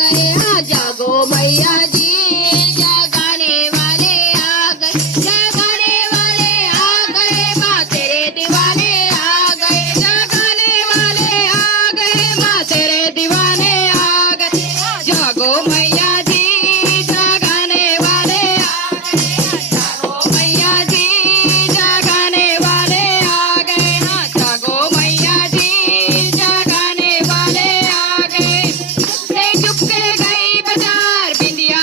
गए हाँ जागो मैया जी जगाने वाले आ गए जगाने वाले आ गए माँ तेरे दीवाने आ गए जगाने वाले आ गए माँ तेरे दीवाने आ गए जागो मैया जी जगाने वाले आ गए जागो मैया जी जगाने वाले आ गए हाँ जागो मैया जी जगाने वाले आ गए चुपके गई बाजार बिंदिया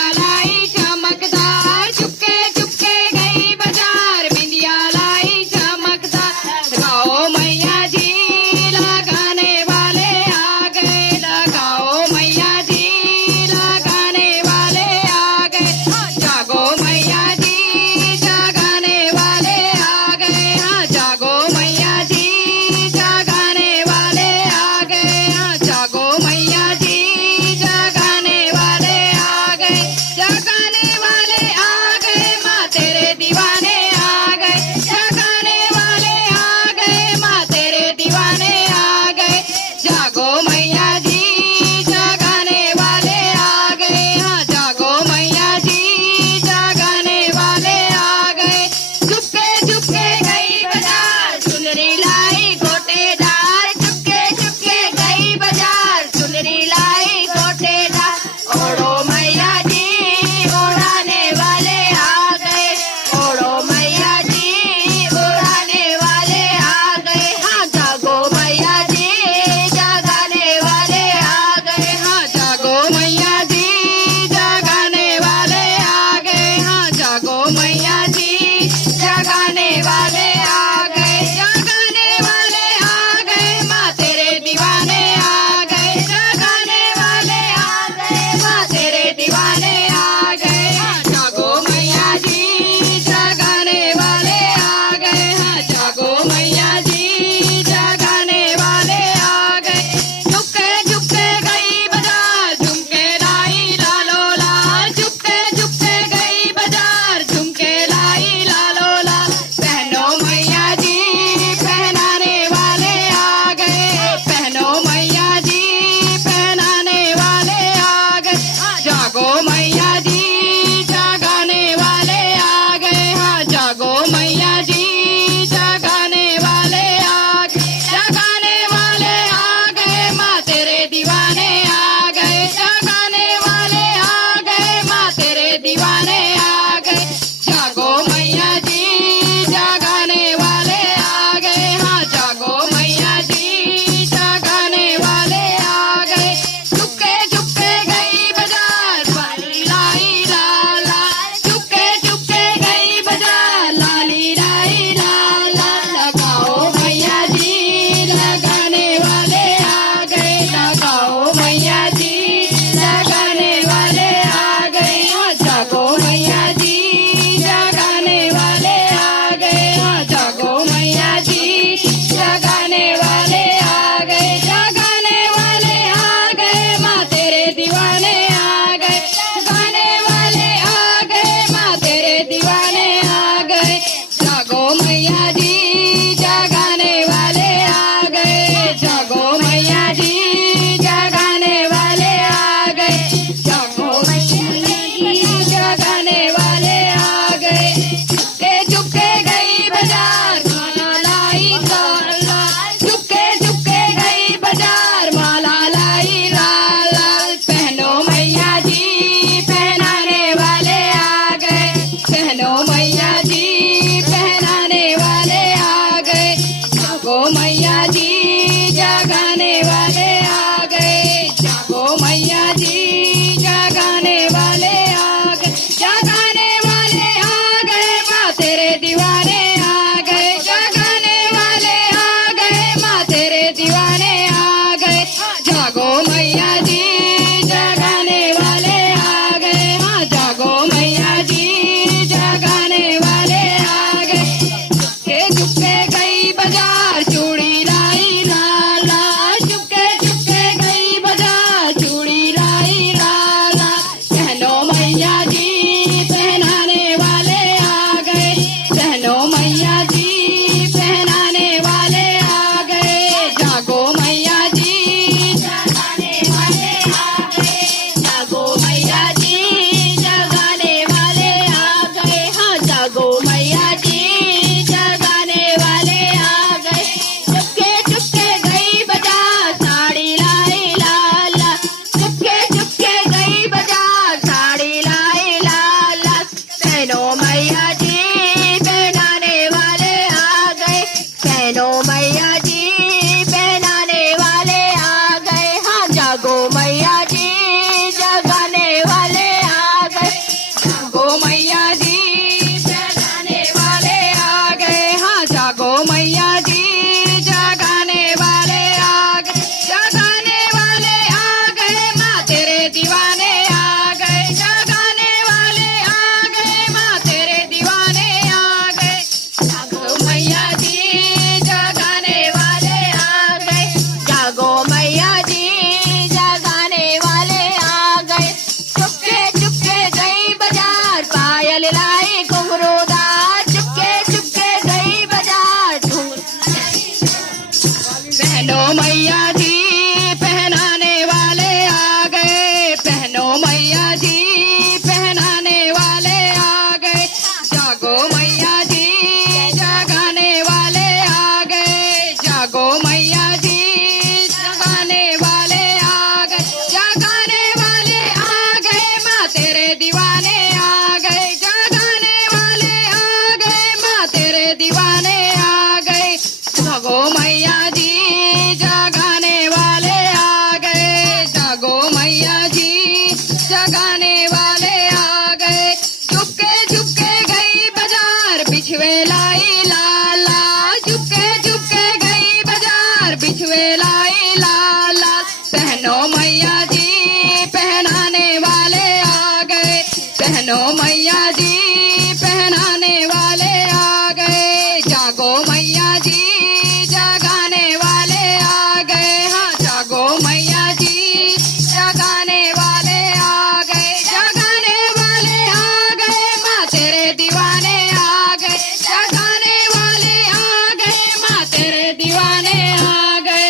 पहनो मैया जी पहनाने वाले आ गए। जागो मैया जी जगाने वाले आ गए। हाँ जागो मैया जी जगाने वाले आ गए। जगाने वाले आ गए माँ तेरे दीवाने आ गए। जगाने वाले आ गए माँ तेरे दीवाने आ गए।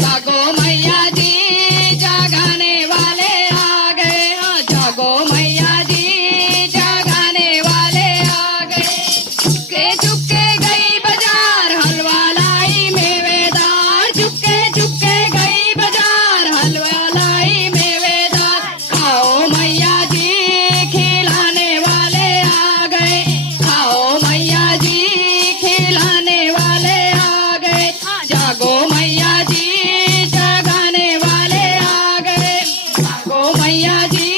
जागो मैया जी जगाने वाले आ गए। हाँ जागो मैया जी जगाने वाले आ गए। चुपके चुपके गई बाजार हलवा लाई मेवेदार। चुपके चुपके गई बाजार हलवा लाई मेवेदार। खाओ मैया जी खिलाने वाले आ गए। खाओ मैया जी खिलाने वाले आ गए। जागो मैया जी जगाने वाले आ गए। जागो मैया जी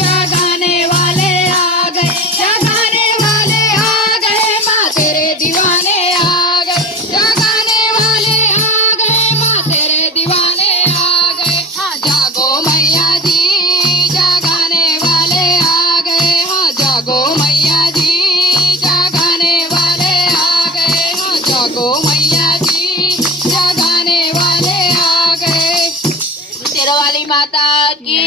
जगाने वाले आ गए। जगाने वाले आ गए माँ तेरे दीवाने आ गए। जगाने वाले आ गए माँ तेरे दीवाने आ गए। हाँ जागो मैया जी जगाने वाले आ गए। हाँ जागो मैया जी जगाने वाले आ गए। हाँ जागो मैया जी जगाने वाले आ गए। शेरा वाली माता की